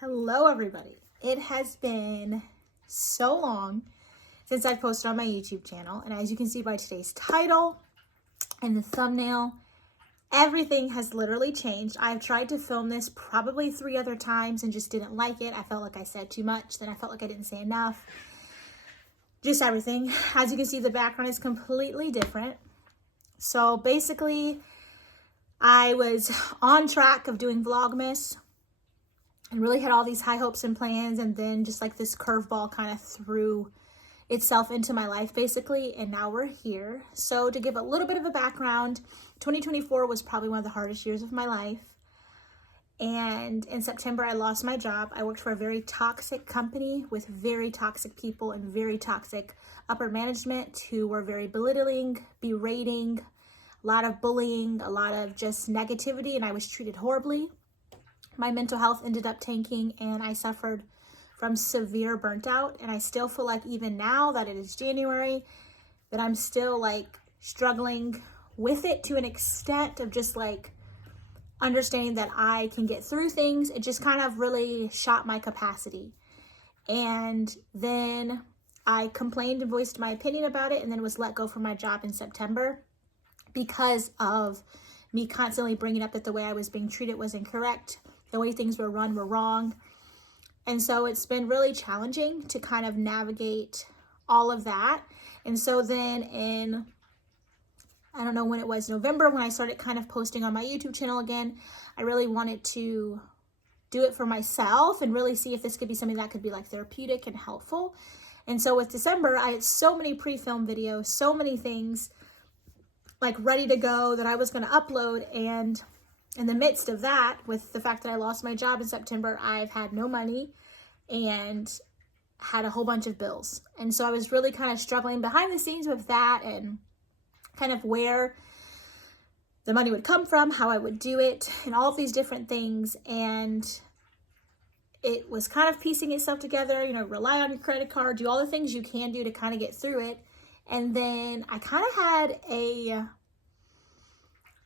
Hello everybody. It has been so long since I've posted on my YouTube channel, and as you can see by today's title and the thumbnail, everything has literally changed. I've tried to film this probably 3 other times and just didn't like it. I felt like I said too much, then I felt like I didn't say enough. Just everything. As you can see, the background is completely different. So basically, I was on track of doing Vlogmas and really had all these high hopes and plans, and then just like this curveball kind of threw itself into my life basically, and now we're here. So to give a little bit of a background, 2024 was probably one of the hardest years of my life. And in September, I lost my job. I worked for a very toxic company with very toxic people and very toxic upper management who were very belittling, berating, a lot of bullying, a lot of just negativity, and I was treated horribly. My mental health ended up tanking, and I suffered from severe burnt out. And I still feel like even now that it is January, that I'm still like struggling with it to an extent of just like understanding that I can get through things. It just kind of really shot my capacity. And then I complained and voiced my opinion about it, and then was let go from my job in September because of me constantly bringing up that the way I was being treated was incorrect. The way things were run were wrong. And so it's been really challenging to kind of navigate all of that. And so then in, I don't know when it was, November, when I started kind of posting on my YouTube channel again, I really wanted to do it for myself and really see if this could be something that could be like therapeutic and helpful. And so with December, I had so many pre-filmed videos, so many things like ready to go that I was going to upload. And in the midst of that, with the fact that I lost my job in September, I've had no money and had a whole bunch of bills. And so I was really kind of struggling behind the scenes with that and kind of where the money would come from, how I would do it, and all of these different things. And it was kind of piecing itself together, rely on your credit card, do all the things you can do to kind of get through it. And then I kind of had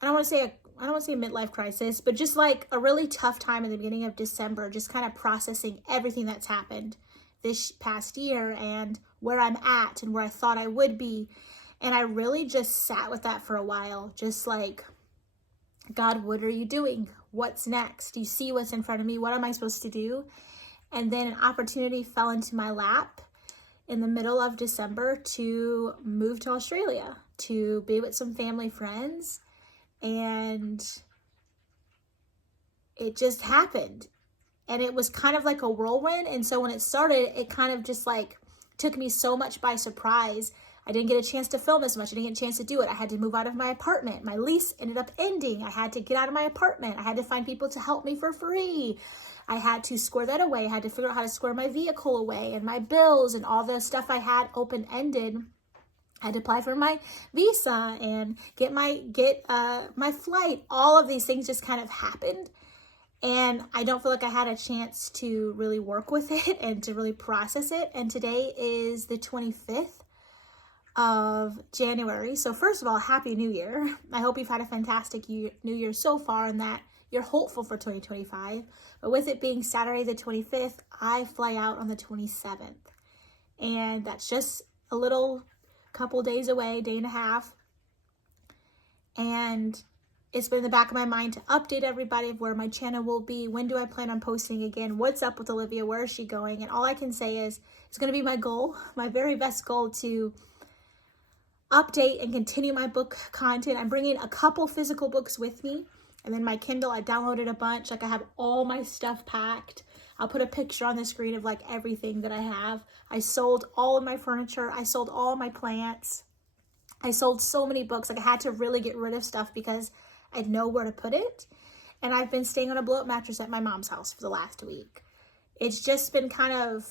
I don't want to say a midlife crisis, but just like a really tough time in the beginning of December, just kind of processing everything that's happened this past year and where I'm at and where I thought I would be. And I really just sat with that for a while, just like, God, what are you doing? What's next? Do you see what's in front of me? What am I supposed to do? And then an opportunity fell into my lap in the middle of December to move to Australia, to be with some family friends. And it just happened. And it was kind of like a whirlwind. And so when it started, it kind of just like took me so much by surprise. I didn't get a chance to film as much. I didn't get a chance to do it. I had to move out of my apartment. My lease ended up ending. I had to get out of my apartment. I had to find people to help me for free. I had to square that away. I had to figure out how to square my vehicle away and my bills and all the stuff I had open-ended. I had to apply for my visa and get my flight. All of these things just kind of happened. And I don't feel like I had a chance to really work with it and to really process it. And today is the 25th of January. So first of all, Happy New Year. I hope you've had a fantastic New Year so far and that you're hopeful for 2025. But with it being Saturday the 25th, I fly out on the 27th. And that's just a little couple days away, day and a half. And it's been in the back of my mind to update everybody of where my channel will be. When do I plan on posting again? What's up with Olivia? Where is she going? And all I can say is it's going to be my goal, my very best goal, to update and continue my book content. I'm bringing a couple physical books with me. And then my Kindle, I downloaded a bunch. Like I have all my stuff packed. I'll put a picture on the screen of like everything that I have. I sold all of my furniture. I sold all of my plants. I sold so many books. Like I had to really get rid of stuff because I had nowhere to put it. And I've been staying on a blow-up mattress at my mom's house for the last week. It's just been kind of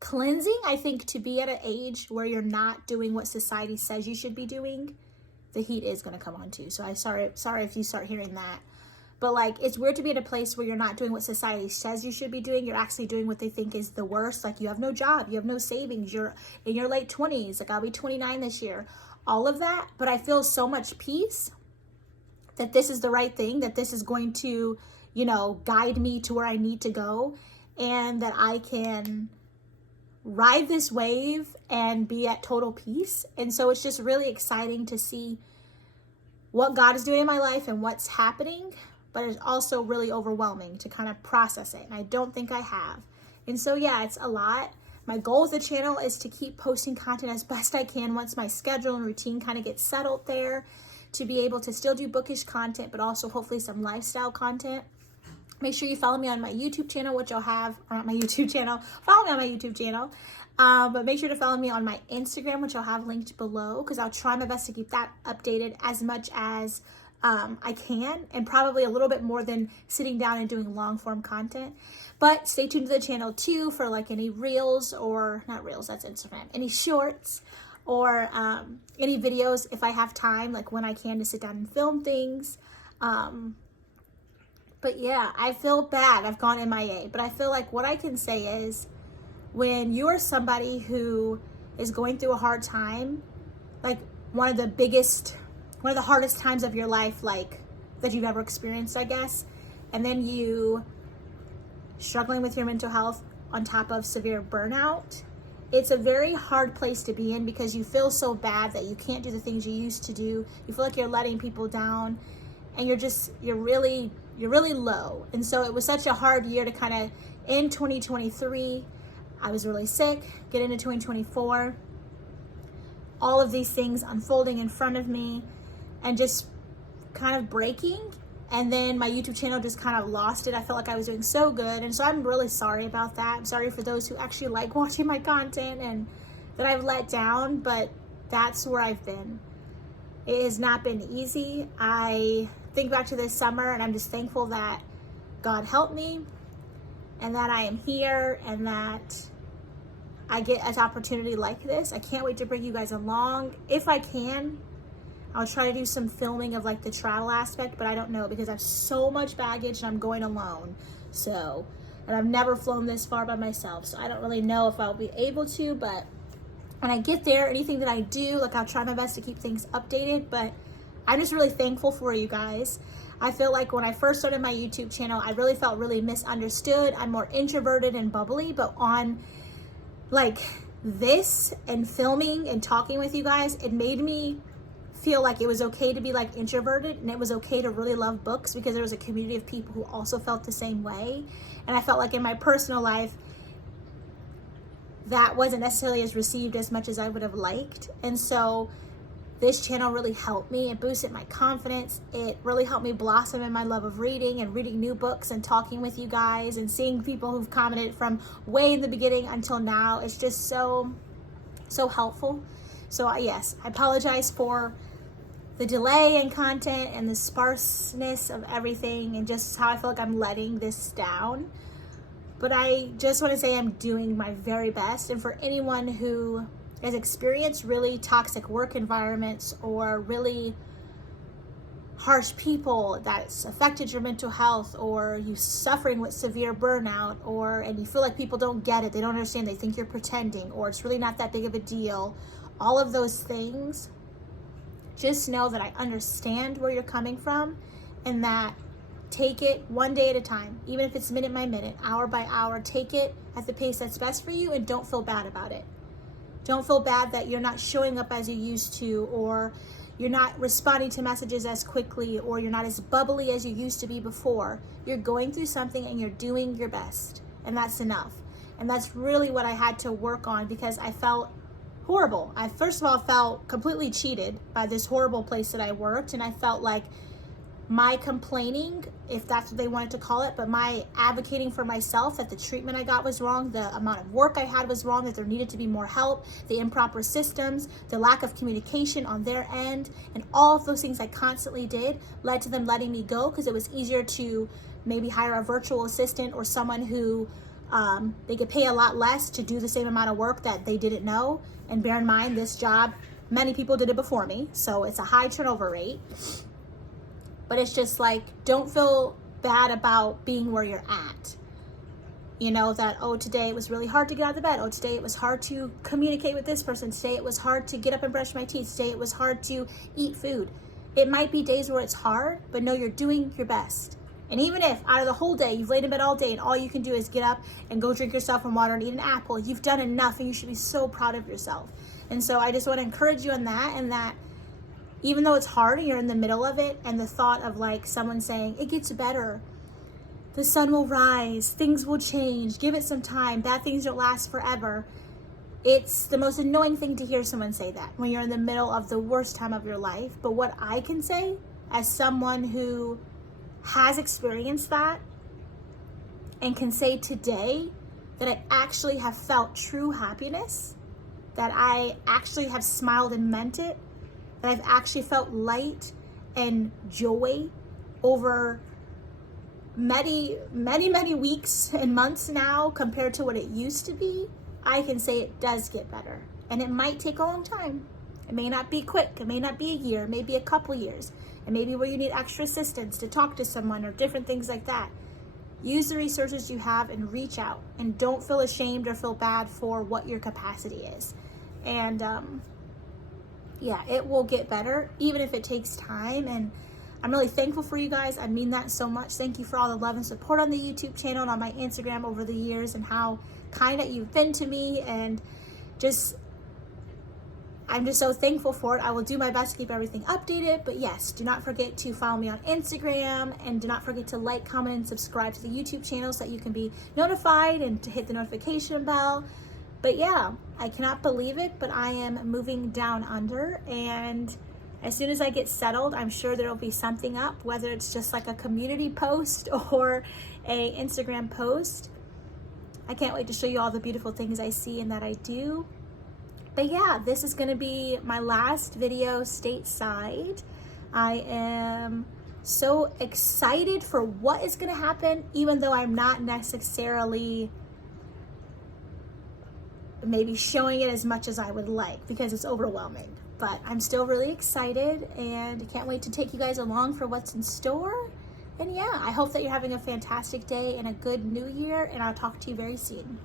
cleansing, I think, to be at an age where you're not doing what society says you should be doing. The heat is going to come on too. So I'm sorry if you start hearing that. But like, it's weird to be at a place where you're not doing what society says you should be doing. You're actually doing what they think is the worst. Like you have no job, you have no savings, you're in your late 20s. Like I'll be 29 this year. All of that. But I feel so much peace that this is the right thing, that this is going to, guide me to where I need to go, and that I can ride this wave and be at total peace. And so it's just really exciting to see what God is doing in my life and what's happening, but it's also really overwhelming to kind of process it. And I don't think I have. And so, yeah, it's a lot. My goal with the channel is to keep posting content as best I can once my schedule and routine kind of gets settled there, to be able to still do bookish content, but also hopefully some lifestyle content. Make sure you follow me on my YouTube channel, which I'll have, or not my YouTube channel, follow me on my YouTube channel. But make sure to follow me on my Instagram, which I'll have linked below, because I'll try my best to keep that updated as much as I can, and probably a little bit more than sitting down and doing long form content. But stay tuned to the channel too for like any reels, or not reels, that's Instagram, any shorts, or any videos if I have time, like when I can, to sit down and film things. But yeah, I feel bad. I've gone MIA, but I feel like what I can say is, when you are somebody who is going through a hard time, like one of the hardest times of your life, like that you've ever experienced, I guess, and then you struggling with your mental health on top of severe burnout, it's a very hard place to be in, because you feel so bad that you can't do the things you used to do. You feel like you're letting people down, and you're really low. And so it was such a hard year to kind of end 2023. I was really sick, get into 2024, all of these things unfolding in front of me and just kind of breaking. And then my YouTube channel just kind of lost it. I felt like I was doing so good. And so I'm really sorry about that. I'm sorry for those who actually like watching my content and that I've let down, but that's where I've been. It has not been easy. I think back to this summer and I'm just thankful that God helped me, and that I am here, and that I get an opportunity like this. I can't wait to bring you guys along. If I can, I'll try to do some filming of like the travel aspect, but I don't know, because I have so much baggage and I'm going alone. So, and I've never flown this far by myself, so I don't really know if I'll be able to, but when I get there, anything that I do, like, I'll try my best to keep things updated. But I'm just really thankful for you guys. I feel like when I first started my YouTube channel, I really felt really misunderstood. I'm more introverted and bubbly, but on like this and filming and talking with you guys, it made me feel like it was okay to be like introverted, and it was okay to really love books, because there was a community of people who also felt the same way. And I felt like in my personal life, that wasn't necessarily as received as much as I would have liked. And so this channel really helped me. It boosted my confidence. It really helped me blossom in my love of reading and reading new books and talking with you guys and seeing people who've commented from way in the beginning until now. It's just so helpful. So yes, I apologize for the delay in content and the sparseness of everything, and just how I feel like I'm letting this down. But I just want to say I'm doing my very best. And for anyone who has experienced really toxic work environments, or really harsh people that's affected your mental health, or you suffering with severe burnout, and you feel like people don't get it, they don't understand, they think you're pretending, or it's really not that big of a deal, all of those things, just know that I understand where you're coming from, and that take it one day at a time, even if it's minute by minute, hour by hour. Take it at the pace that's best for you, and don't feel bad about it. Don't feel bad that you're not showing up as you used to, or you're not responding to messages as quickly, or you're not as bubbly as you used to be before. You're going through something and you're doing your best, and that's enough. And that's really what I had to work on, because I felt horrible. I first of all felt completely cheated by this horrible place that I worked, and I felt like my complaining, if that's what they wanted to call it, but my advocating for myself that the treatment I got was wrong, the amount of work I had was wrong, that there needed to be more help, the improper systems, the lack of communication on their end, and all of those things I constantly did led to them letting me go, because it was easier to maybe hire a virtual assistant or someone who they could pay a lot less to do the same amount of work that they didn't know. And bear in mind, this job, many people did it before me, so it's a high turnover rate. But it's just like, don't feel bad about being where you're at. You know, that, oh, today it was really hard to get out of the bed. Oh, today it was hard to communicate with this person. Today it was hard to get up and brush my teeth. Today it was hard to eat food. It might be days where it's hard, but know you're doing your best. And even if out of the whole day, you've laid in bed all day and all you can do is get up and go drink yourself some water and eat an apple, you've done enough and you should be so proud of yourself. And so I just want to encourage you on that, and that even though it's hard and you're in the middle of it, and the thought of like someone saying, it gets better, the sun will rise, things will change, give it some time, bad things don't last forever. It's the most annoying thing to hear someone say that when you're in the middle of the worst time of your life. But what I can say as someone who has experienced that and can say today that I actually have felt true happiness, that I actually have smiled and meant it, that I've actually felt light and joy over many, many, many weeks and months now compared to what it used to be, I can say it does get better. And it might take a long time. It may not be quick. It may not be a year, maybe a couple years. And maybe where you need extra assistance to talk to someone or different things like that. Use the resources you have and reach out. And don't feel ashamed or feel bad for what your capacity is. And yeah, it will get better, even if it takes time. And I'm really thankful for you guys. I mean that so much. Thank you for all the love and support on the YouTube channel and on my Instagram over the years, and how kind that you've been to me, and I'm just so thankful for it. I will do my best to keep everything updated. But yes, do not forget to follow me on Instagram, and do not forget to like, comment, and subscribe to the YouTube channel so that you can be notified and to hit the notification bell. But yeah, I cannot believe it, but I am moving down under, and as soon as I get settled, I'm sure there'll be something up, whether it's just like a community post or a Instagram post. I can't wait to show you all the beautiful things I see and that I do. But yeah, this is going to be my last video stateside. I am so excited for what is going to happen, even though I'm not necessarily maybe showing it as much as I would like, because it's overwhelming. But I'm still really excited, and can't wait to take you guys along for what's in store. And yeah, I hope that you're having a fantastic day and a good new year, and I'll talk to you very soon.